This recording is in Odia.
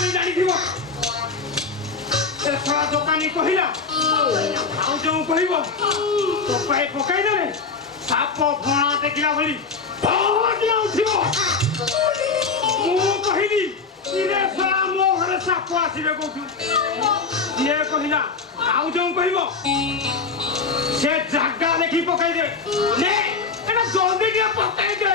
ଦୋକାନୀ ଜାଣିଥିବ ଏଥର ଦୋକାନୀ କହିଲା ଆଉ ଯୋଉ କହିବ ପକାଇଦେଲେ ସାପ ଫଣା ଦେଖିଲା ଭଳି ଉଠିବ ମୁଁ କହିଲି ମୋ ଘରେ ସାପ ଆସିବେ କୋଉଠୁ ସିଏ କହିଲା ଆଉ ଯୋଉ କହିବ ସେ ଜାଗା ଦେଖି ପକାଇଦେ ନେ ଏଟା ଜଲ୍ଦି ଟିକେ ପକାଇଦେ